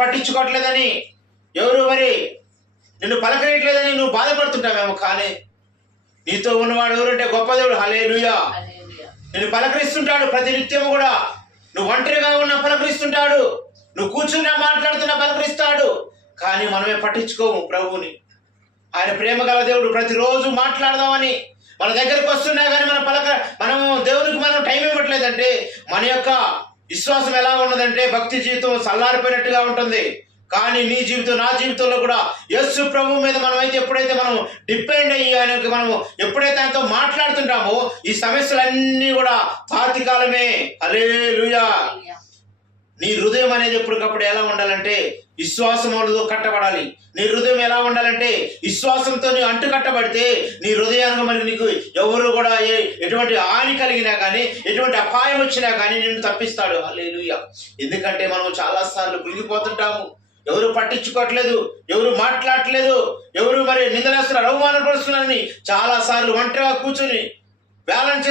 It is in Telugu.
పట్టించుకోవట్లేదని, ఎవరు మరి నిన్ను పలకరియట్లేదని నువ్వు బాధపడుతుంటావేమో. కానీ నీతో ఉన్నవాడు ఎవరంటే గొప్ప దేవుడు. హల్లెలూయా. నిన్ను పలకరిస్తుంటాడు ప్రతి నిత్యము కూడా. నువ్వు ఒంటరిగా ఉన్నా పలకరిస్తుంటాడు, నువ్వు కూర్చున్నా మాట్లాడుతున్నా పలకరిస్తాడు. కానీ మనమే పట్టించుకోము ప్రభువుని. ఆయన ప్రేమ గల దేవుడు. ప్రతిరోజు మాట్లాడదామని మన దగ్గరకు వస్తున్నా కానీ మనము దేవునికి మనం టైం ఇవ్వట్లేదంటే మన యొక్క విశ్వాసం ఎలా ఉన్నదంటే భక్తి జీవితం చల్లారిపోయినట్టుగా ఉంటుంది. కానీ నీ జీవితం, నా జీవితంలో కూడా యేసు ప్రభు మీద మనమైతే ఎప్పుడైతే మనం డిపెండ్ అయ్యి ఆయనకి మనం ఎప్పుడైతే ఆయనతో మాట్లాడుతుంటామో ఈ సమస్యలన్నీ కూడా పాతికాలమే. హల్లెలూయా. నీ హృదయం అనేది ఎప్పటికప్పుడు ఎలా ఉండాలంటే విశ్వాసంలో కట్టబడాలి. నీ హృదయం ఎలా ఉండాలంటే విశ్వాసంతో నీ అంటు కట్టబడితే నీ హృదయానికి మరి నీకు ఎవరు కూడా ఎటువంటి హాని కలిగినా కానీ, ఎటువంటి అపాయం వచ్చినా కానీ నిన్ను తప్పిస్తాడు. హల్లెలూయా. ఎందుకంటే మనం చాలాసార్లు కృంగిపోతుంటాము. ఎవరు పట్టించుకోవట్లేదు, ఎవరు మాట్లాడట్లేదు, ఎవరు మరి నిందలేస్తున్నారు, అవమానపరుస్తున్నారని చాలాసార్లు ఒంటరిగా కూర్చొని బ్యాలెన్స్